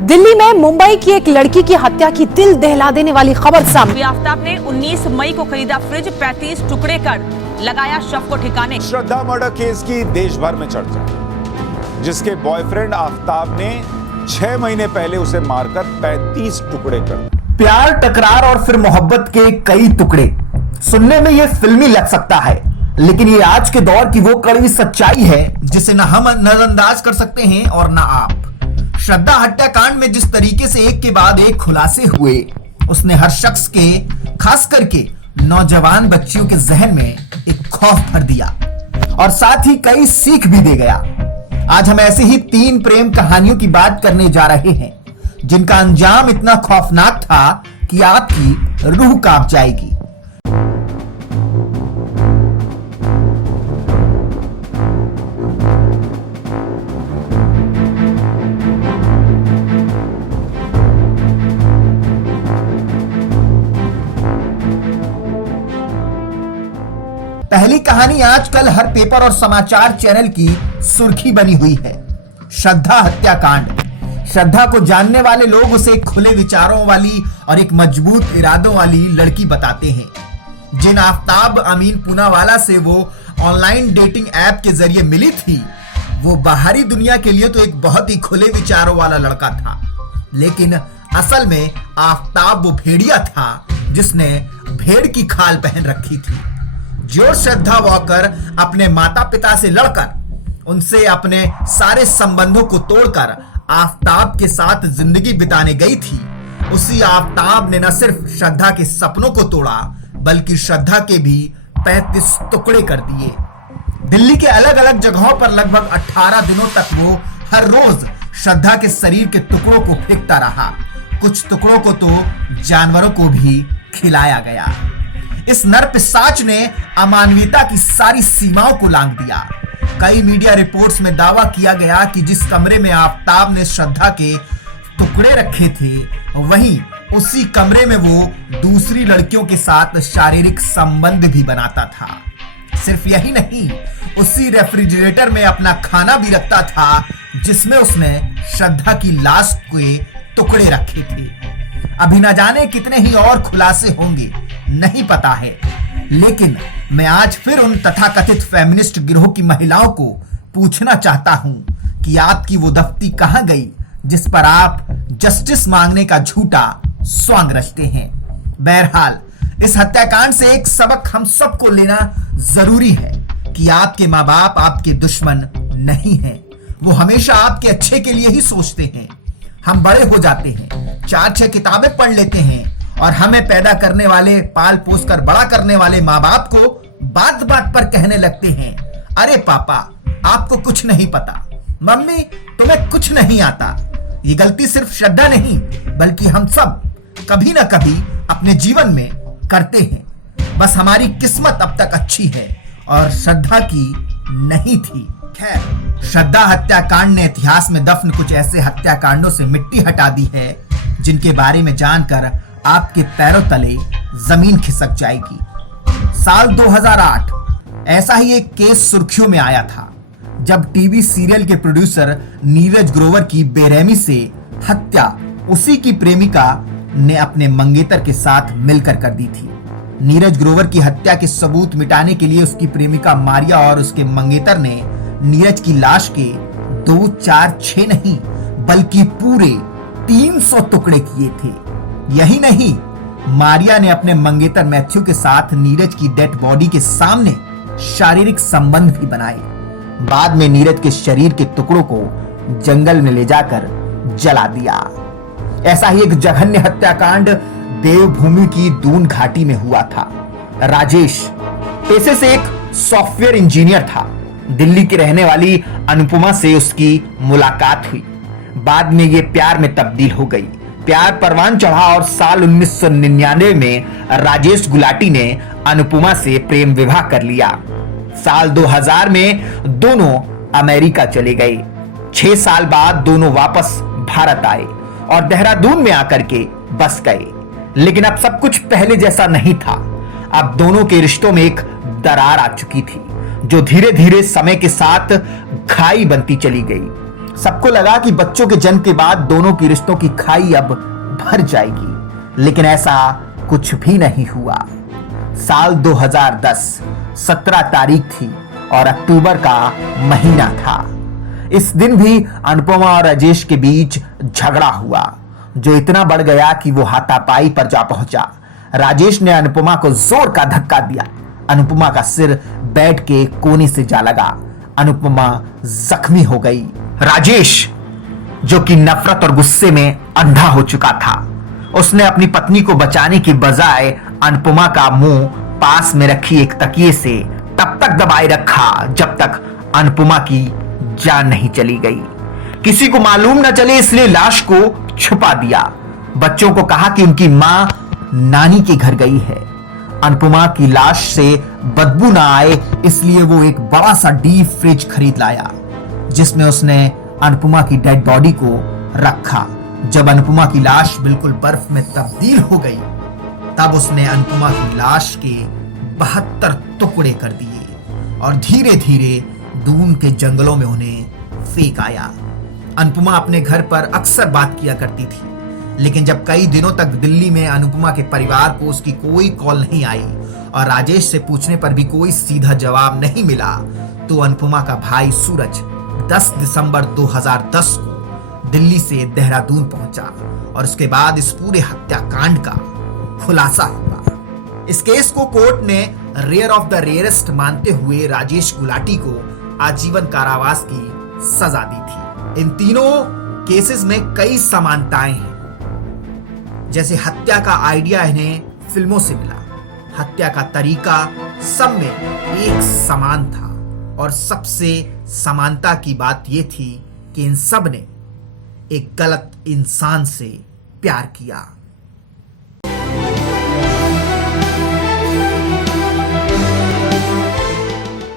दिल्ली में मुंबई की एक लड़की की हत्या की दिल दहला देने वाली खबर सामने। आफ्ताब ने 19 मई को खरीदा फ्रिज 35 टुकड़े कर लगाया शव को ठिकाने। श्रद्धा मर्डर केस की देश भर में चर्चा, जिसके बॉयफ्रेंड आफ्ताब ने 6 महीने पहले उसे मारकर 35 टुकड़े कर दिए। प्यार, टकरार और फिर मोहब्बत के कई टुकड़े। सुनने में यह फिल्मी लग सकता है, लेकिन ये आज के दौर की वो कड़वी सच्चाई है जिसे न हम नजरअंदाज कर सकते हैं और न आप। श्रद्धा हत्याकांड में जिस तरीके से एक के बाद एक खुलासे हुए, उसने हर शख्स के, खास करके नौजवान बच्चियों के जहन में एक खौफ भर दिया और साथ ही कई सीख भी दे गया। आज हम ऐसे ही 3 प्रेम कहानियों की बात करने जा रहे हैं जिनका अंजाम इतना खौफनाक था कि आपकी रूह कांप जाएगी। पहली कहानी आजकल हर पेपर और समाचार चैनल की सुर्खी बनी हुई है। श्रद्धा हत्याकांड। श्रद्धा को जानने वाले लोग उसे खुले विचारों वाली और एक मजबूत इरादों वाली लड़की बताते हैं। जिन आफ्ताब अमीन पूनावाला से वो ऑनलाइन डेटिंग ऐप के जरिए मिली थी, वो बाहरी दुनिया के लिए तो एक बहुत ही खुले विचारों वाला लड़का था, लेकिन असल में आफ्ताब वो भेड़िया था जिसने भेड़ की खाल पहन रखी थी। जो श्रद्धा वॉकर अपने माता पिता से लड़कर, उनसे अपने सारे संबंधों को तोड़कर आफ्ताब के साथ जिंदगी बिताने गई थी, उसी आफ्ताब ने न सिर्फ श्रद्धा के सपनों को तोड़ा, बल्कि श्रद्धा के भी 35 टुकड़े कर दिए। दिल्ली के अलग अलग जगहों पर लगभग 18 दिनों तक वो हर रोज श्रद्धा के शरीर के टुकड़ों को फेंकता रहा। कुछ टुकड़ों को तो जानवरों को भी खिलाया गया। इस नर पिशाच ने अमानवीयता की सारी सीमाओं को लांघ दिया। कई मीडिया रिपोर्ट्स में दावा किया गया कि जिस कमरे में आफ्ताब ने श्रद्धा के टुकड़े रखे थे, वहीं उसी कमरे में वो दूसरी लड़कियों के साथ शारीरिक संबंध भी बनाता था। सिर्फ यही नहीं, उसी रेफ्रिजरेटर में अपना खाना भी रखता था जिसमें उसने श्रद्धा की लाश के टुकड़े रखे थे। अभी न जाने कितने ही और खुलासे होंगे, नहीं पता है, लेकिन मैं आज फिर उन तथाकथित फेमिनिस्ट गिरोह की महिलाओं को पूछना चाहता हूं कि आपकी वो दफ्ती कहां गई जिस पर आप जस्टिस मांगने का झूठा स्वांग रचते हैं। बहरहाल, इस हत्याकांड से एक सबक हम सबको लेना जरूरी है कि आपके माँ बाप आपके दुश्मन नहीं हैं। वो हमेशा आपके अच्छे के लिए ही सोचते हैं। हम बड़े हो जाते हैं, 4-6 किताबें पढ़ लेते हैं और हमें पैदा करने वाले, पाल पोस कर बड़ा करने वाले माँ बाप को बात बात पर कहने लगते हैं, अरे पापा आपको कुछ नहीं पता, मम्मी तुम्हें कुछ नहीं आता। ये गलती सिर्फ श्रद्धा नहीं, बल्कि हम सब कभी ना कभी अपने जीवन में करते हैं। बस हमारी किस्मत अब तक अच्छी है और श्रद्धा की नहीं थी। खैर, श्रद्धा हत्याकांड ने इतिहास में दफन कुछ ऐसे हत्याकांडों से मिट्टी हटा दी है जिनके बारे में जानकर आपके पैरों तले जमीन खिसक जाएगी। साल 2008 ऐसा ही एक केस सुर्खियों में आया था जब टीवी सीरियल के प्रोड्यूसर नीरज ग्रोवर की बेरहमी से हत्या उसी की प्रेमिका ने अपने मंगेतर के साथ मिलकर कर दी थी। नीरज ग्रोवर की हत्या के सबूत मिटाने के लिए उसकी प्रेमिका मारिया और उसके मंगेतर ने नीरज की लाश के 2, 4, 6 नहीं, बल्कि पूरे 300 टुकड़े किए थे। यही नहीं, मारिया ने अपने मंगेतर मैथ्यू के साथ नीरज की डेड बॉडी के सामने शारीरिक संबंध भी बनाए। बाद में नीरज के शरीर के टुकड़ों को जंगल में ले जाकर जला दिया। ऐसा ही एक जघन्य हत्याकांड देवभूमि की दून घाटी में हुआ था। राजेश पेशे से एक सॉफ्टवेयर इंजीनियर था। दिल्ली की रहने वाली अनुपमा से उसकी मुलाकात हुई। बाद में ये प्यार में तब्दील हो गई। प्यार परवान चढ़ा और साल 1999 में राजेश गुलाटी ने अनुपमा से प्रेम विवाह कर लिया। साल 2000 में दोनों अमेरिका चले गए। 6 साल बाद दोनों वापस भारत आए और देहरादून में आकर के बस गए। लेकिन अब सब कुछ पहले जैसा नहीं था। अब दोनों के रिश्तों में एक दरार आ चुकी थी जो धीरे धीरे समय के साथ खाई बनती चली गई। सबको लगा कि बच्चों के जन्म के बाद दोनों की रिश्तों की खाई अब भर जाएगी, लेकिन ऐसा कुछ भी नहीं हुआ। साल 2010 17 तारीख थी और अक्टूबर का महीना था। इस दिन भी अनुपमा और राजेश के बीच झगड़ा हुआ, जो इतना बढ़ गया कि वो हाथापाई पर जा पहुंचा। राजेश ने अनुपमा को जोर का धक्का दिया। अनुपमा का सिर बेड के कोने से जा लगा। अनुपमा जख्मी हो गई। राजेश, जो कि नफरत और गुस्से में अंधा हो चुका था, उसने अपनी पत्नी को बचाने की बजाय अनुपमा का मुंह पास में रखी एक तकिए से तब तक दबाए रखा जब तक अनुपमा की जान नहीं चली गई। किसी को मालूम न चले इसलिए लाश को छुपा दिया। बच्चों को कहा कि उनकी मां नानी के घर गई है। अनुपमा की लाश से बदबू ना आए इसलिए वो एक बड़ा सा डीप फ्रिज खरीद लाया, जिसमें उसने अनुपमा की डेड बॉडी को रखा। जब अनुपमा की लाश बिल्कुल बर्फ में तब्दील हो गई, तब उसने अनुपमा की लाश के 72 टुकड़े कर दिए और धीरे धीरे दून के जंगलों में उन्हें फेंक आया। अनुपमा अपने घर पर अक्सर बात किया करती थी, लेकिन जब कई दिनों तक दिल्ली में अनुपमा के परिवार को उसकी कोई कॉल नहीं आई और राजेश से पूछने पर भी कोई सीधा जवाब नहीं मिला, तो अनुपमा का भाई सूरज 10 दिसंबर 2010 को दिल्ली से देहरादून पहुंचा और उसके बाद इस पूरे हत्याकांड का खुलासा हुआ। इस केस को कोर्ट ने रेयर ऑफ द रेयरेस्ट मानते हुए राजेश गुलाटी को आजीवन कारावास की सजा दी थी। इन तीनों केसेस में कई समानताएं हैं, जैसे हत्या का आइडिया इन्हें फिल्मों से मिला, हत्या का तरीका सब में एक समान था और सबसे समानता की बात यह थी कि इन सब ने एक गलत इंसान से प्यार किया।